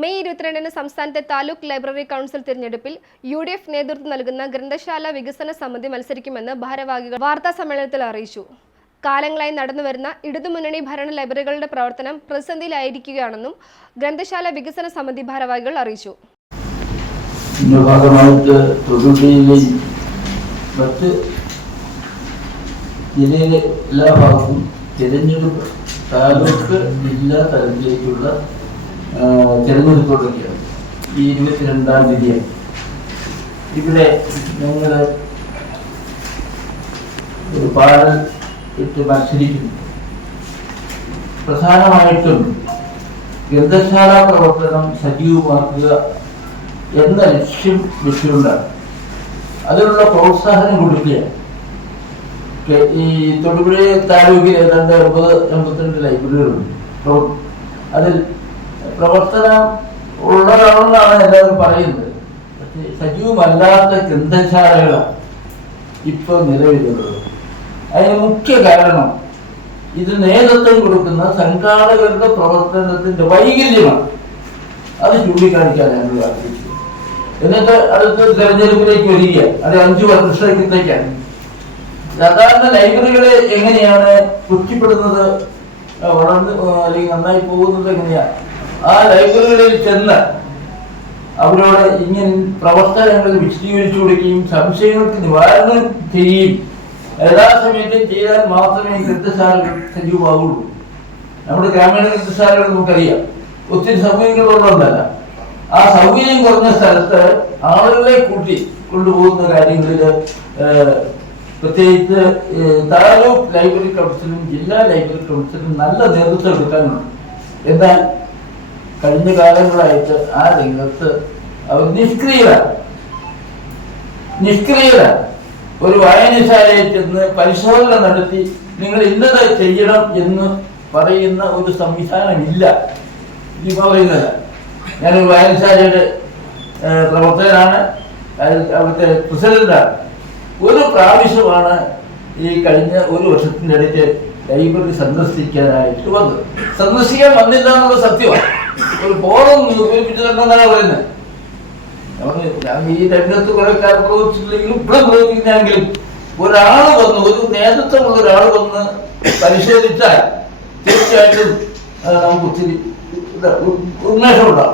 May ഇരുപത്തിരണ്ടിന് സംസ്ഥാനത്തെ taluk library council തിരഞ്ഞെടുപ്പിൽ യു ഡി എഫ് നേതൃത്വം നൽകുന്ന ഗ്രന്ഥശാല വികസന സമിതി മത്സരിക്കുമെന്ന് ഭാരവാഹികൾ വാർത്താ സമ്മേളനത്തിൽ അറിയിച്ചു. കാലങ്ങളായി നടന്നുവരുന്ന ഇടതുമുന്നണി ഭരണ ലൈബ്രറികളുടെ പ്രവർത്തനം പ്രതിസന്ധിയിലായിരിക്കുകയാണെന്നും ഗ്രന്ഥശാല വികസന സമിതി ഭാരവാഹികൾ അറിയിച്ചു. മറ്റ് ജില്ലയിലെ എല്ലാ ഭാഗത്തും തിരഞ്ഞെടുപ്പ് താലൂക്ക് ജില്ലാ തലത്തിലേക്കുള്ള തുടങ്ങിയത് ഈ ഇരുപത്തിരണ്ടാം തീയതി. ഇവിടെ ഞങ്ങൾ ഒരു പാടൽ മത്സരിക്കുന്നു. പ്രധാനമായിട്ടും ഗ്രന്ഥശാല പ്രവർത്തനം സജീവമാക്കുക എന്ന ലക്ഷ്യം വെച്ചുകൊണ്ടാണ്. അതിനുള്ള പ്രോത്സാഹനം കൊടുക്കുക ഈ തൊടുപുഴ താലൂക്കിൽ ഏതാണ്ട് എൺപത് എൺപത്തിരണ്ട് ലൈബ്രറികളുണ്ട്. അതിൽ പ്രവർത്തനം ഉള്ളതാണെന്നാണ് എല്ലാവരും പറയുന്നത്. സജീവമല്ലാത്ത ഗ്രന്ഥശാലകളാണ് ഇപ്പോൾ നിലവിലുള്ളത്. അതിന് മുഖ്യ കാരണം ഇത് നേതൃത്വം കൊടുക്കുന്ന സംഘാടകരുടെ പ്രവർത്തനത്തിന്റെ വൈകല്യമാണ്. അത് ചൂണ്ടിക്കാണിക്കാൻ ഞങ്ങൾ ആഗ്രഹിച്ചു എന്നിട്ട് അടുത്ത തെരഞ്ഞെടുപ്പിലേക്ക് വരിക. അത് അഞ്ചു വർഷത്തേക്കാണ് സാധാരണ ലൈബ്രറികളെ എങ്ങനെയാണ് പുഷ്ടിപ്പെടുന്നത് വളർന്ന് അല്ലെങ്കിൽ നന്നായി പോകുന്നത് എങ്ങനെയാ ആ ലൈബ്രറികളിൽ ചെന്ന് അവരോട് ഇങ്ങനെ പ്രവർത്തനങ്ങൾ വിശദീകരിച്ചു കൊടുക്കുകയും സംശയങ്ങൾക്ക് നിവാരണം ചെയ്യുകയും യഥാസമയത്ത് ചെയ്താൽ മാത്രമേ ഗ്രന്ഥശാലകൾ സജീവമാവുള്ളൂ. നമ്മുടെ ഗ്രാമീണ ഗ്രന്ഥശാലകൾ നമുക്കറിയാം. ഒത്തിരി സൗകര്യങ്ങളുള്ളതല്ല ആ സൗകര്യം കുറഞ്ഞ സ്ഥലത്ത് ആളുകളെ കൂട്ടി കൊണ്ടുപോകുന്ന കാര്യങ്ങളിൽ പ്രത്യേകിച്ച് താലൂക്ക് ലൈബ്രറി കൗൺസിലും ജില്ലാ ലൈബ്രറി കൗൺസിലും നല്ല നേതൃത്വം എടുക്കാനുണ്ട്. എന്നാൽ കഴിഞ്ഞ കാലങ്ങളായിട്ട് ആ രംഗത്ത് അവർ നിഷ്ക്രിയരാണ് നിഷ്ക്രിയരാണ് ഒരു വായനശാലയിൽ ചെന്ന് പരിശോധന നടത്തി നിങ്ങൾ ഇന്നത് ചെയ്യണം എന്ന് പറയുന്ന ഒരു സംവിധാനമില്ല. ഇപ്പൊ പറയുന്നത് ഞാനൊരു വായനശാലയുടെ പ്രവർത്തകനാണ്. അവിടുത്തെ പ്രസിഡന്റാണ്. ഒരു പ്രാവശ്യമാണ് ഈ കഴിഞ്ഞ ഒരു വർഷത്തിന്റെ ഇടയ്ക്ക് ലൈബ്രറി സന്ദർശിക്കാനായിട്ട് വന്നത്. സന്ദർശിക്കാൻ വന്നില്ല എന്നുള്ള സത്യമാണ്. ഒരു ബോധം പറയുന്നത്. ഈ ഒരാൾ വന്ന് ഒരു നേതൃത്വമുള്ള ഒരാൾ വന്ന് പരിശോധിച്ചാൽ തീർച്ചയായിട്ടും നമുക്ക് ഒത്തിരി ഇത് ഉന്മേഷം ഉണ്ടാവും